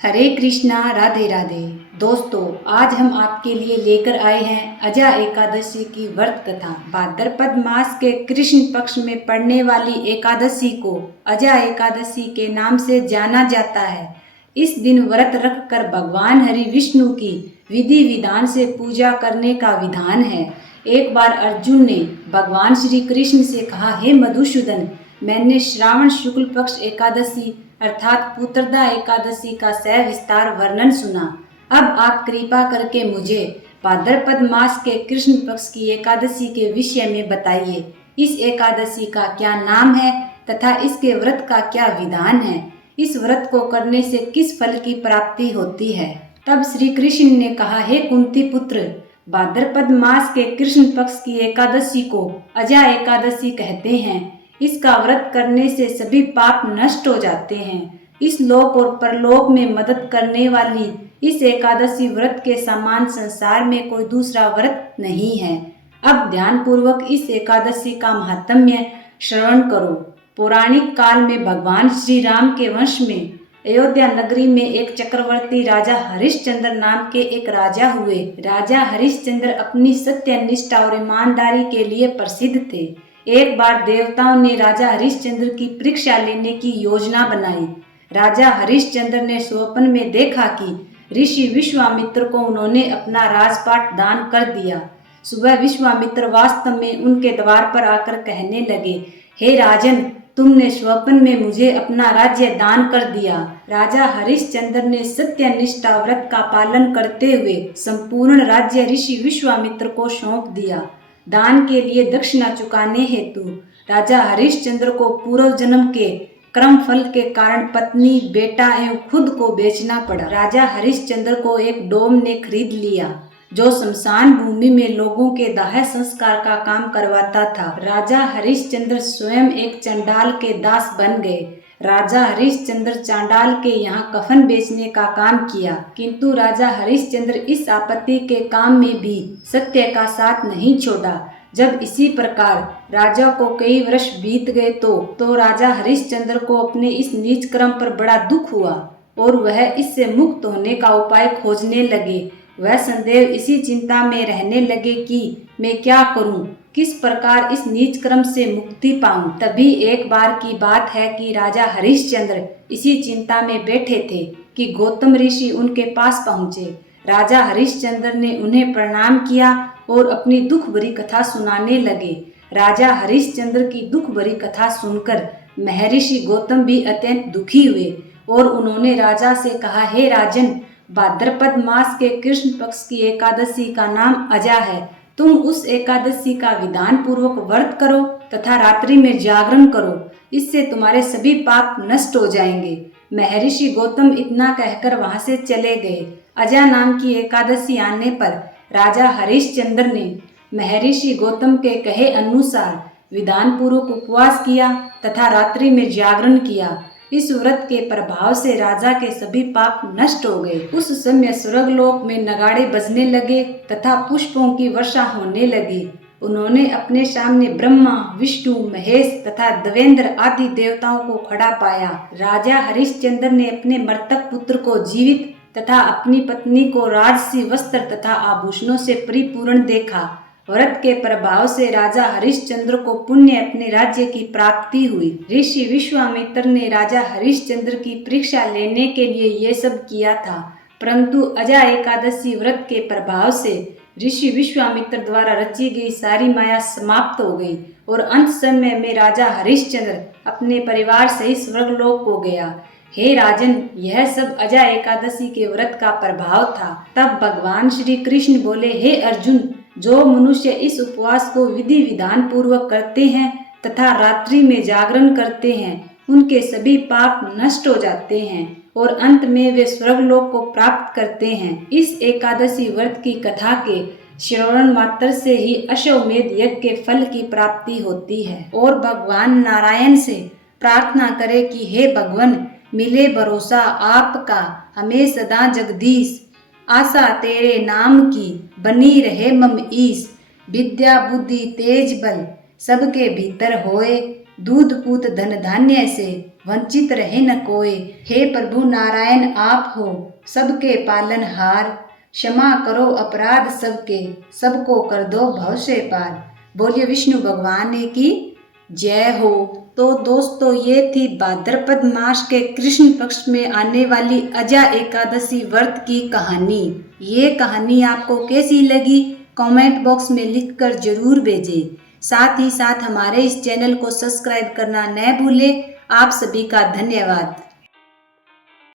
हरे कृष्णा, राधे राधे। दोस्तों, आज हम आपके लिए लेकर आए हैं अजा एकादशी की व्रत कथा। भाद्रपद मास के कृष्ण पक्ष में पड़ने वाली एकादशी को अजा एकादशी के नाम से जाना जाता है। इस दिन व्रत रख कर भगवान हरि विष्णु की विधि विधान से पूजा करने का विधान है। एक बार अर्जुन ने भगवान श्री कृष्ण से कहा, हे मधुसूदन, मैंने श्रावण शुक्ल पक्ष एकादशी अर्थात पुत्रदा एकादशी का सविस्तार वर्णन सुना। अब आप कृपा करके मुझे भाद्रपद मास के कृष्ण पक्ष की एकादशी के विषय में बताइए। इस एकादशी का क्या नाम है तथा इसके व्रत का क्या विधान है? इस व्रत को करने से किस फल की प्राप्ति होती है? तब श्री कृष्ण ने कहा, हे कुंती पुत्र, भाद्रपद मास के कृष्ण पक्ष की एकादशी को अजा एकादशी कहते हैं। इसका व्रत करने से सभी पाप नष्ट हो जाते हैं। इस लोक और परलोक में मदद करने वाली इस एकादशी व्रत के समान संसार में कोई दूसरा व्रत नहीं है। अब ध्यान पूर्वक इस एकादशी का महात्म्य श्रवण करो। पौराणिक काल में भगवान श्री राम के वंश में अयोध्या नगरी में एक चक्रवर्ती राजा हरिश्चंद्र नाम के एक राजा हुए। राजा हरिश्चंद्र अपनी सत्यनिष्ठा और ईमानदारी के लिए प्रसिद्ध थे। एक बार देवताओं ने राजा हरिश्चंद्र की परीक्षा लेने की योजना बनाई। राजा हरिश्चंद्र ने स्वप्न में देखा कि ऋषि विश्वामित्र को उन्होंने अपना राजपाट दान कर दिया। सुबह विश्वामित्र वास्तव में उनके द्वार पर आकर कहने लगे, हे राजन, तुमने स्वप्न में मुझे अपना राज्य दान कर दिया। राजा हरिश्चंद्र ने सत्यनिष्ठा व्रत का पालन करते हुए संपूर्ण राज्य ऋषि विश्वामित्र को सौंप दिया। दान के लिए दक्षिणा चुकाने हेतु राजा हरिश्चंद्र को पूर्व जन्म के कर्म फल के कारण पत्नी, बेटा एवं खुद को बेचना पड़ा। राजा हरिश्चंद्र को एक डोम ने खरीद लिया जो शमशान भूमि में लोगों के दाह संस्कार का काम करवाता था। राजा हरिश्चंद्र स्वयं एक चंडाल के दास बन गए। राजा हरिश्चंद्र चांडाल के यहाँ कफन बेचने का काम किया, किंतु राजा हरिश्चंद्र इस आपत्ति के काम में भी सत्य का साथ नहीं छोड़ा। जब इसी प्रकार राजा को कई वर्ष बीत गए तो राजा हरिश्चंद्र को अपने इस नीच कर्म पर बड़ा दुख हुआ और वह इससे मुक्त होने का उपाय खोजने लगे। वह संदेह इसी चिंता में रहने लगे कि मैं क्या करूं, किस प्रकार इस नीच कर्म से मुक्ति पाऊं। तभी एक बार की बात है कि राजा हरिश्चंद्र इसी चिंता में बैठे थे कि गौतम ऋषि उनके पास पहुँचे। राजा हरिश्चंद्र ने उन्हें प्रणाम किया और अपनी दुख भरी कथा सुनाने लगे। राजा हरिश्चंद्र की दुख भरी कथा सुनकर महर्षि गौतम भी अत्यंत दुखी हुए और उन्होंने राजा से कहा, हे राजन, भाद्रपद मास के कृष्ण पक्ष की एकादशी का नाम अजा है। तुम उस एकादशी का विधान पूर्वक व्रत करो तथा रात्रि में जागरण करो, इससे तुम्हारे सभी पाप नष्ट हो जाएंगे। महर्षि गौतम इतना कहकर वहां से चले गए। अजा नाम की एकादशी आने पर राजा हरिश्चंद्र ने महर्षि गौतम के कहे अनुसार विधान पूर्वक उपवास किया तथा रात्रि में जागरण किया। इस व्रत के प्रभाव से राजा के सभी पाप नष्ट हो गए। उस समय स्वर्गलोक में नगाड़े बजने लगे तथा पुष्पों की वर्षा होने लगी। उन्होंने अपने सामने ब्रह्मा, विष्णु, महेश तथा देवेंद्र आदि देवताओं को खड़ा पाया। राजा हरिश्चंद्र ने अपने मृतक पुत्र को जीवित तथा अपनी पत्नी को राजसी वस्त्र तथा आभूषणों से परिपूर्ण देखा। व्रत के प्रभाव से राजा हरिश्चंद्र को पुण्य अपने राज्य की प्राप्ति हुई। ऋषि विश्वामित्र ने राजा हरिश्चंद्र की परीक्षा लेने के लिए ये सब किया था, परंतु अजा एकादशी व्रत के प्रभाव से ऋषि विश्वामित्र द्वारा रची गई सारी माया समाप्त हो गई और अंत समय में राजा हरिश्चंद्र अपने परिवार सहित स्वर्गलोक को गया। हे राजन, यह सब अजा एकादशी के व्रत का प्रभाव था। तब भगवान श्री कृष्ण बोले, हे अर्जुन, जो मनुष्य इस उपवास को विधि विधान पूर्वक करते हैं तथा रात्रि में जागरण करते हैं, उनके सभी पाप नष्ट हो जाते हैं और अंत में वे स्वर्गलोक को प्राप्त करते हैं। इस एकादशी व्रत की कथा के श्रवण मात्र से ही अश्वमेध यज्ञ के फल की प्राप्ति होती है। और भगवान नारायण से प्रार्थना करे कि हे भगवान, मिले भरोसा आपका हमें सदा जगदीश, आशा तेरे नाम की बनी रहे मम ईश। विद्या बुद्धि तेज बल सबके भीतर होए, दूध पूत धन धान्य से वंचित रहे न कोई। हे प्रभु नारायण आप हो सबके पालनहार, क्षमा करो अपराध सबके, सबको कर दो भव से पार। बोलिए विष्णु भगवान की जय हो। तो दोस्तों ये थी भाद्रपद मास के कृष्ण पक्ष में आने वाली अजा एकादशी व्रत की कहानी। ये कहानी आपको कैसी लगी कमेंट बॉक्स में लिखकर जरूर भेजें। साथ ही साथ हमारे इस चैनल को सब्सक्राइब करना न भूलें। आप सभी का धन्यवाद।